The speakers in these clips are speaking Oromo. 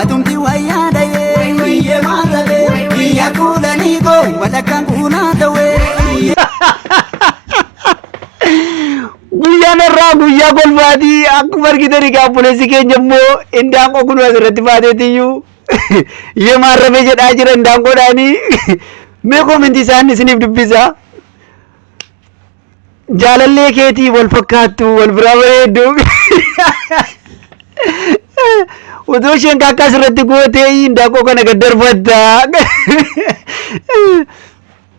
atumti wayada ye marabe ya kulani go walakan kuna dawe guyana ragu ya golbadi akbar gidari ga polisi ke jammo inda ko kunu asirati badetiyu ye marabe je dajira ndango dani me ko min disani sinif dubbisa jalalle keti wal fakatu wal brawedu udoshen kakkas irratti goote indaqoo kana gaddarfatta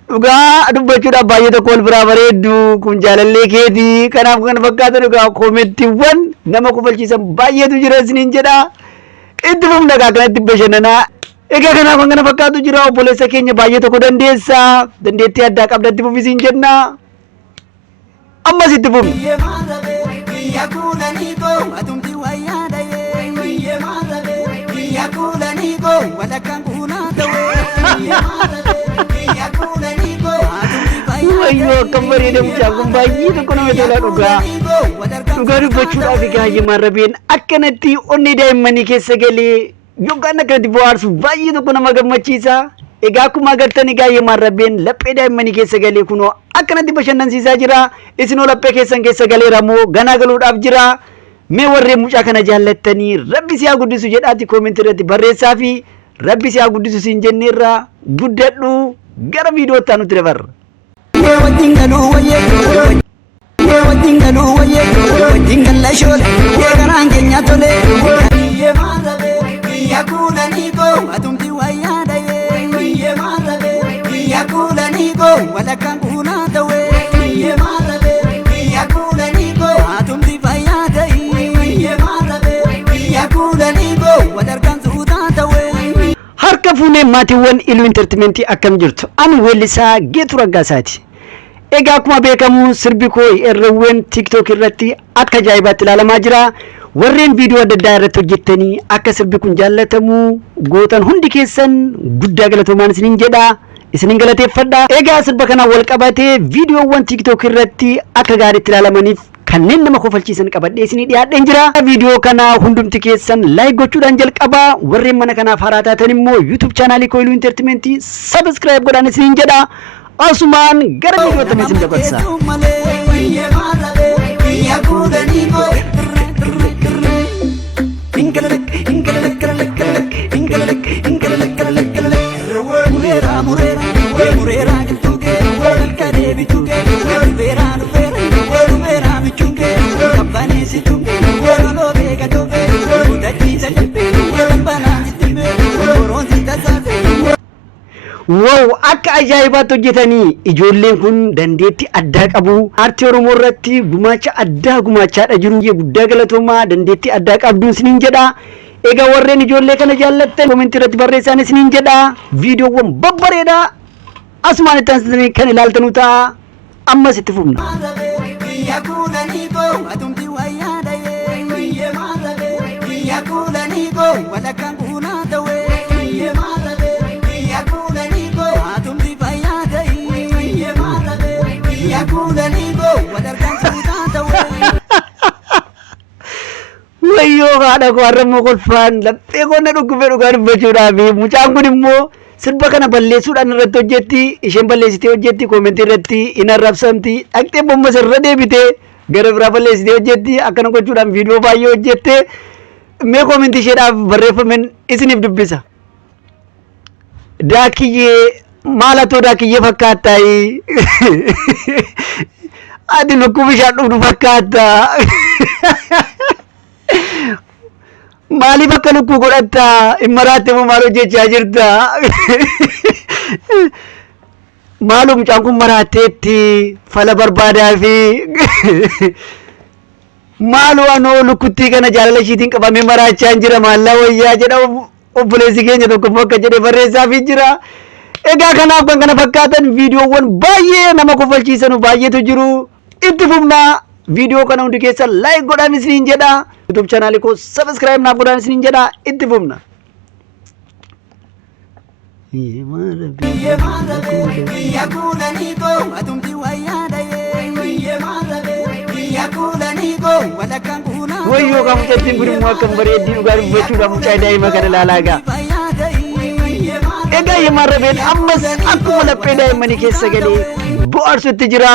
dhugaa dubbachuudha baay'ee tokko wal biraa bareeddu kun jaalallee keeti kanaaf kan fakkaatan dhugaa koomettiiwwan nama kufalchiisan baay'eetu jira isiniin jedha itti fufna kaa kanatti bashannanaa egaa kanaaf kan kana fakkaatu jira obboleessa keenya baay'ee tokko dandeessa dandeettii addaa qabda itti fufisiin jenna ammas itti fufna Wayyo kembali dia mucakun bayi tu kono medola duga dubbachuudhaaf egaa marrabeen akkanatti onni daa'immanii keessa galee yookaan akkanatti bohaarsu baay'ee tokko nama gammachiisa egaa akkuma agartan egaa marrabeen laphee daa'immanii keessa galee kunoo akkanatti bashannansiisaa jira isinoo laphee keessan keessa galeera moo ganaa galuudhaaf jira mee warreen mucaa kana jaallattanii rabbi si haa guddisu jedhaati koomentii irratti barreessaa fi rabbi si haa guddisu siin jenneerra guddadhu gara viidiyootti nutti dabarra. Harka fuunee maatiiwwan Iluu Entertainmentii akkam jirtu ani weellisaa Geetuu Raggaasaati. Egaa akkuma beekamu sirbi koo irrawwan TikTok irratti akka ajaa'ibaatti ilaalamaa jira. Warreen viidiyoo adda addaa irratti hojjettanii akka sirbi kun jaallatamu gootan hundi keessan guddaa galatoomaan isiniin jedha. Isiniin galateeffadha. Egaa sirba kana wal qabatee viidiyoowwan TikTok irratti akka gaariitti ilaalamaniif kanneen nama kofalchiisan qabadhee isinii dhiyaadheen jira. Viidiyoo kana hundumti keessan laayik gochuudhaan jalqaba. Warreen mana kanaaf haaraa taatan immoo YouTube chaanaalii koo Iluu Entertainmentii subscribe godhaan isiniin jedha. Asumaan gara viidiyoo tamee isin dabarsa. Wow, akka ajaa'ibaatti hojjetanii ijoolleen kun dandeettii addaa qabu. Aartii Oromoo irratti gumaacha addaa gumaachaadha jiru. Guddaa galatoomaa dandeettii addaa qabduun isiniin jedha. Egaa warreen ijoollee kana jaallattan koomentii irratti barreessaa isiniin jedha. Viidiyoowwan babbareedaa asumaan itti aansitanii kan ilaaltanuu ta'a. Ammas itti fufna. Wayyo haadha koo har'ammoo kolfaan laphee qonna dhukkubee dhugaa dubbachuudhaaf mucaan kun immoo sirba kana balleessuudhaan irratti hojjetti isheen balleessitee hojjetti koomentii irratti hin arrabsamti dhaqxee bombasa irra deebitee gara biraa balleessitee hojjetti akkana gochuudhaan viidiyoo baay'ee hojjette mee koomentii isheedhaaf barreeffamen isiniif dubbisa. Daakiyyee maal atoo daakiyyee fakkaattaayi ati lukkuu bishaan dhugdu fakkaata. Maaliif akka lukkuu godhatta hin maraatte moo maal hojjechaa jirta? Maaloo mucaan kun maraatteetti fala barbaadaa fi maaloo anoo lukkuttii kana jaalala ishiitiin qabamee maraachaa hin jira maallaa wayyaa jedha obboleessi keenya tokko immoo akka jedhee barreessaafii jira. Egaa kanaaf kan kana fakkaatan viidiyoowwan baay'ee nama kofalchiisan baay'eetu jiru. Itti fufna. Video kana hundi keessan like godhaan isiniin jedha. YouTube channel ko subscribe naaf godhaan isiniin jedha. Itti fufna. Ye Wayyo kan mucattiin kun immoo akkam bareeddii dhugaa dubbachuudha mucaa daa'ima kana ilaalaa gaa. Egaa yemarrabeen ammas akkuma laphee daa'immanii keessa galee bohaarsutti jira.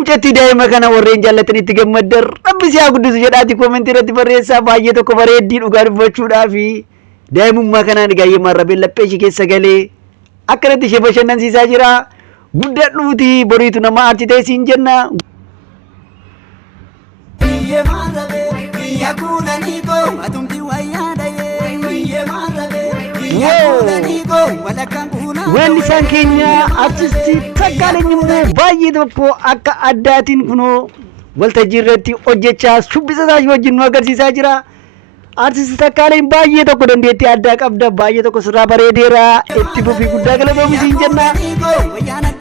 Mucattii daa'ima kana warreen jaallatan itti gammaddan rabbi si haa guddisu jedhaati koomentii irratti barreessaa. Baay'ee tokko bareeddii dhugaa dubbachuudhaa fi daa'imummaa kanaan egaa yemarrabeen laphee ishee keessa galee akkanatti ishee bashannansiisaa jira. Guddadhuuti boriitu nama aarti ta'e siin jenna. Weellisaan keenya artistii Taggaaleny immoo baay'ee tokko akka addaatiin kunoo waltajjii irratti hojjechaa shubbisa isaa wajjin nu agarsiisaa jira. Artistii Taggaaleny baay'ee tokko dandeettii addaa qabda. Baay'ee tokko sirraa bareedeera. Itti fufii guddaa galatoomi siin jenna.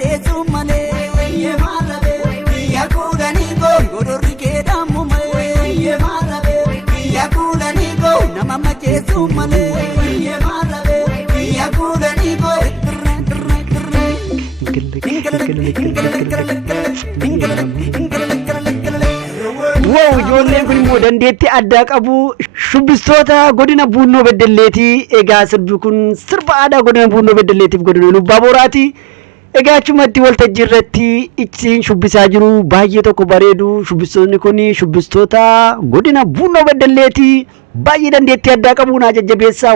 Wow, ijoolleen kun immoo dandeettii addaa qabu. Shubbistoota godina Buunoo Beddelleeti. Egaa sirbi kun sirba aadaa godina Buunoo Beddelleetiif godina Lubbaa Booraati. Egaa achumatti waltajjii irratti ittiin shubbisaa jiru. Baay'ee tokko bareedu. Shubbistoonni kun shubbistoota godina Buunoo Beddelleeti. Baay'ee dandeettii addaa qabu. Naa jajjabeessaa.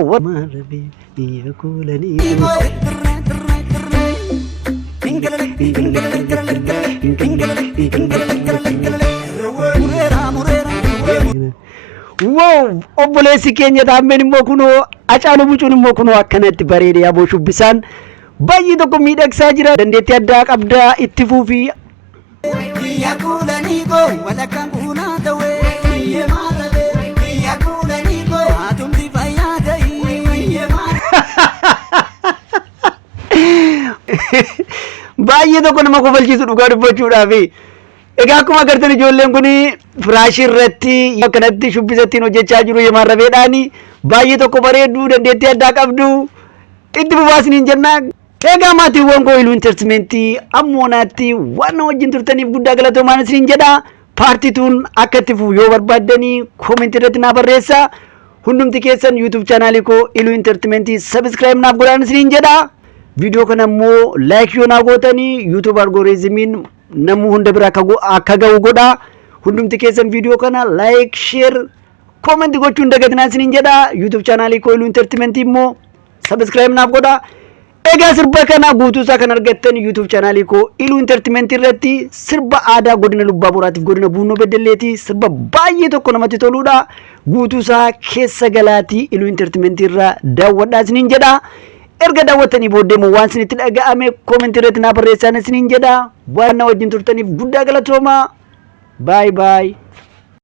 Wow, obboleessi keenya Taammeen immoo kunoo Hacaaluu Bucuun immoo kunoo akkanatti bareedee aboo shubbisaan baay'ee tokko miidhagsaa jira. Dandeettii addaa qabda itti fufii. Baay'ee tokko nama kofalchiisu dhugaa dubbachuudhaaf. Egaa akkuma agartan ijoolleen kun firaashii irratti akkanatti shubbisattiin hojjechaa jiru yemarrabeedhaani. Baay'ee tokko bareedu dandeettii addaa qabdu itti fufaasiniin jenna. Egaa maatiiwwan koo Iluu Intartimentii ammoonaatti waan wajjin turtaniif guddaa galatoomaa isiniin jedha. Paartituun akka itti fufu yoo barbaaddanii koomentii irratti naa barreessaa. Hundumti keessan YouTube chaanaalii koo Iluu Intartimentii sabiskiraayib naaf godhaan isiniin jedha. Video kana immoo like yoo naa gootanii YouTube algoritmiin namuu hunda bira akka ga'u godha. Hundumti keessan video kana like, share, comment gochuun dagatinaa isiniin jedha. YouTube chaanaalii koo Iluu Intartimentii immoo subscribe naaf godha. Egaa sirba kana guutuu isaa kan argattan YouTube chaanaalii koo Iluu Intartimentii irratti sirba aadaa godina Lubbaa Booraatiif godina Buunoo Beddelleeti. Sirba baay'ee tokko namatti toludha. Guutuu isaa keessa galaatii Iluu Intartimentii irraa daawwadhaa isiniin jedha. Erga daawwattanii booddee moo waan isinitti dhaga'ame koomentii irratti naa barreessaa isiniin jedha. Waan na wajjin turtaniif guddaa galatooma. Bye bye.